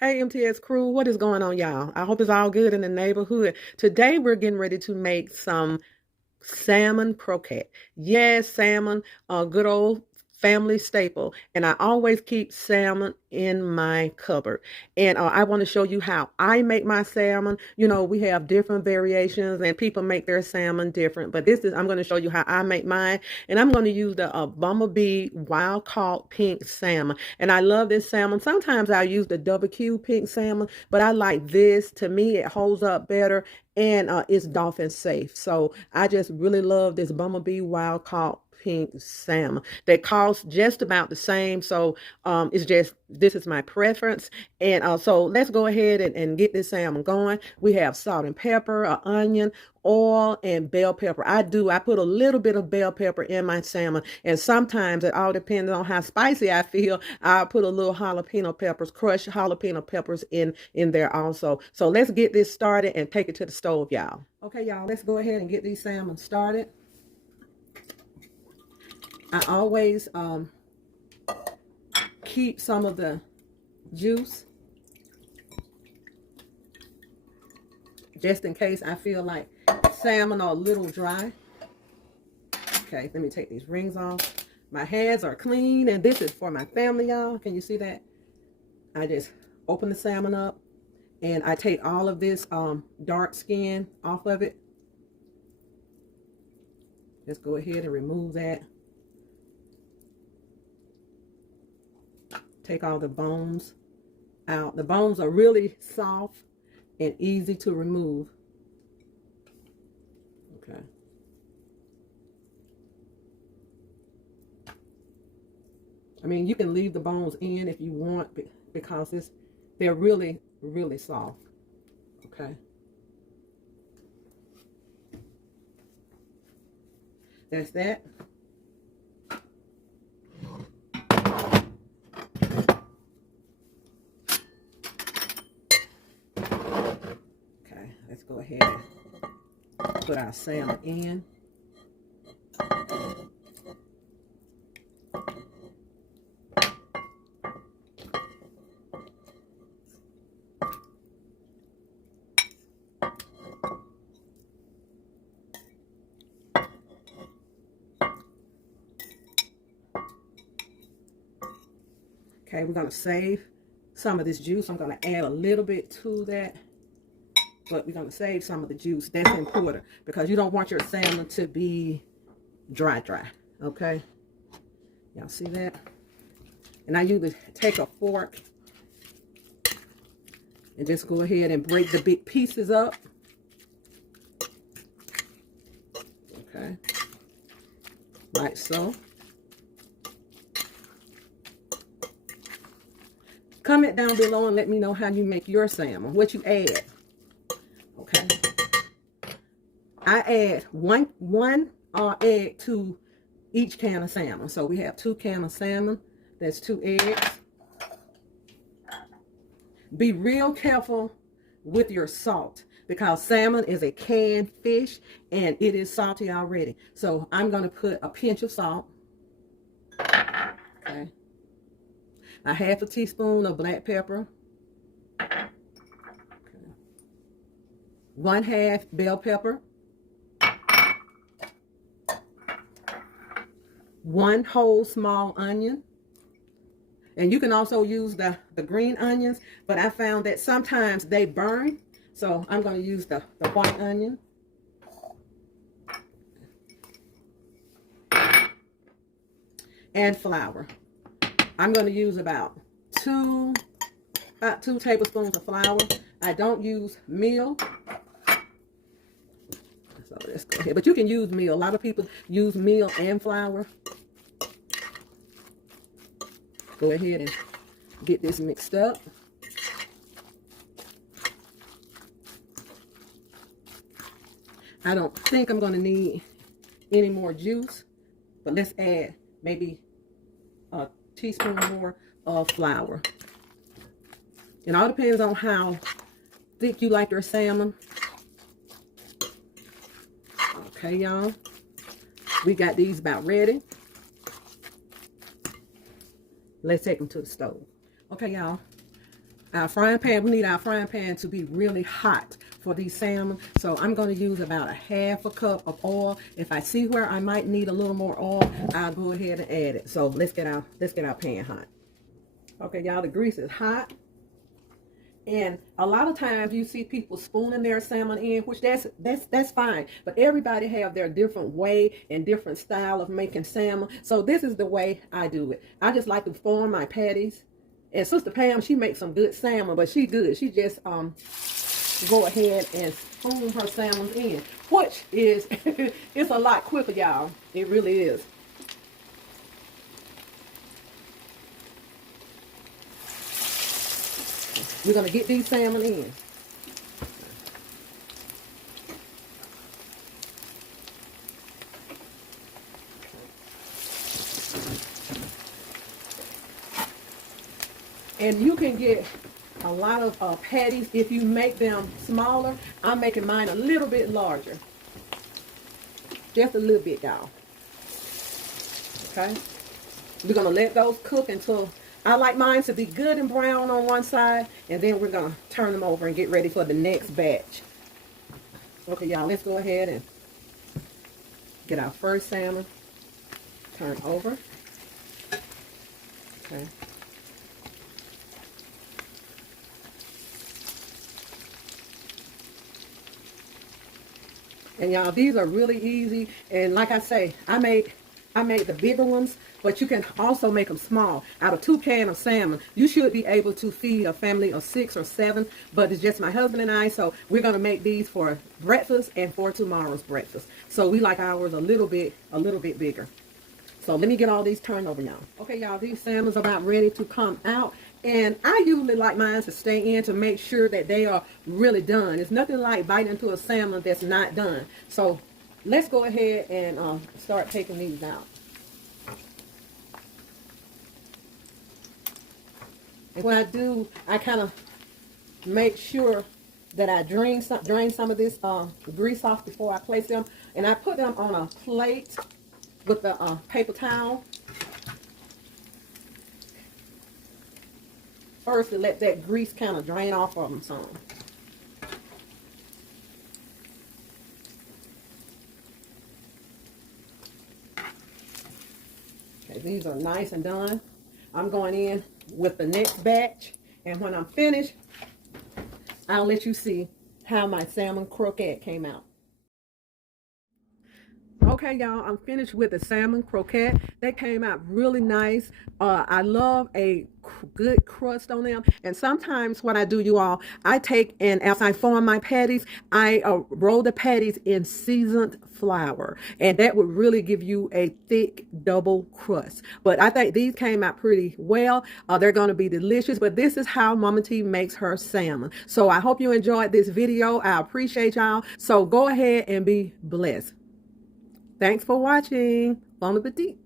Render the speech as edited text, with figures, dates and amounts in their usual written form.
Hey, MTS crew, what is going on, y'all? I hope it's all good in the neighborhood. Today, we're getting ready to make some salmon croquette. Yes, salmon, a good old family staple. And I always keep salmon in my cupboard. And I want to show you how I make my salmon. You know, we have different variations and people make their salmon different. But I'm going to show you how I make mine. And I'm going to use the Bumblebee Wild Caught Pink Salmon. And I love this salmon. Sometimes I use the double Q pink salmon, but I like this. To me, it holds up better and it's dolphin safe. So I just really love this Bumblebee Wild Caught Pink Salmon. They cost just about the same. So it's just, this is my preference. And so let's go ahead and get this salmon going. We have salt and pepper, an onion, oil, and bell pepper. I put a little bit of bell pepper in my salmon. And sometimes it all depends on how spicy I feel. I'll put a little jalapeno peppers, crushed jalapeno peppers in there also. So let's get this started and take it to the stove, y'all. Okay, y'all, let's go ahead and get these salmon started. I always keep some of the juice just in case I feel like salmon are a little dry. Okay, let me take these rings off. My hands are clean, and this is for my family, y'all. Can you see that? I just open the salmon up, and I take all of this dark skin off of it. Let's go ahead and remove that. Take all the bones out. The bones are really soft and easy to remove. Okay. I mean, you can leave the bones in if you want because they're really, really soft. Okay. That's that. Okay, let's go ahead and put our salmon in. Okay, we're going to save some of this juice. I'm going to add a little bit to that, but we're going to save some of the juice. That's important because you don't want your salmon to be dry, okay? Y'all see that? And I usually take a fork and just go ahead and break the big pieces up. Okay, like so. Comment down below and let me know how you make your salmon, what you add. Okay. I add one egg to each can of salmon. So we have 2 cans of salmon. That's 2 eggs. Be real careful with your salt because salmon is a canned fish and it is salty already. So I'm going to put a pinch of salt. Okay. A half a teaspoon of black pepper. Okay. 1/2 bell pepper. 1 whole small onion. And you can also use the green onions, but I found that sometimes they burn. So I'm going to use the white onion. And flour. I'm going to use about 2 tablespoons of flour. I don't use meal. So let's go ahead. But you can use meal. A lot of people use meal and flour. Go ahead and get this mixed up. I don't think I'm going to need any more juice, but let's add maybe a teaspoon more of flour. It all depends on how thick you like your salmon. Okay, y'all. We got these about ready. Let's take them to the stove. Okay, y'all. Our frying pan, we need our frying pan to be really hot for these salmon. So I'm going to use about a half a cup of oil. If I see where I might need a little more oil, I'll go ahead and add it. So let's get our pan hot. Okay, y'all, the grease is hot. And a lot of times you see people spooning their salmon in, which that's fine. But everybody have their different way and different style of making salmon. So this is the way I do it. I just like to form my patties. And Sister Pam, she makes some good salmon, but she good. She just go ahead and spoon her salmon in, which is it's a lot quicker, y'all. It really is. We're gonna get these salmon in. And you can get a lot of patties if you make them smaller. I'm making mine a little bit larger. Just a little bit, y'all. Okay? We're going to let those cook until, I like mine to be good and brown on one side, and then we're going to turn them over and get ready for the next batch. Okay, y'all, let's go ahead and get our first salmon. Turn over. Okay. And y'all, these are really easy. And like I say, I made the bigger ones, but you can also make them small. Out of 2 cans of salmon, you should be able to feed a family of 6 or 7. But it's just my husband and I, so we're gonna make these for breakfast and for tomorrow's breakfast. So we like ours a little bit bigger. So let me get all these turned over, y'all. Okay, y'all, these salmon's about ready to come out. And I usually like mine to stay in to make sure that they are really done. It's nothing like biting into a salmon that's not done. So let's go ahead and start taking these out. And when I do, I kind of make sure that I drain some of this grease off before I place them. And I put them on a plate with the paper towel. First, to let that grease kind of drain off of them some. Okay, these are nice and done. I'm going in with the next batch, and when I'm finished, I'll let you see how my salmon croquette came out. Okay, y'all, I'm finished with the salmon croquette. They came out really nice. I love a good crust on them. And sometimes what I do, you all, I take and as I form my patties, I roll the patties in seasoned flour. And that would really give you a thick double crust. But I think these came out pretty well. They're going to be delicious. But this is how Mama T makes her salmon. So I hope you enjoyed this video. I appreciate y'all. So go ahead and be blessed. Thanks for watching. Bon appetit.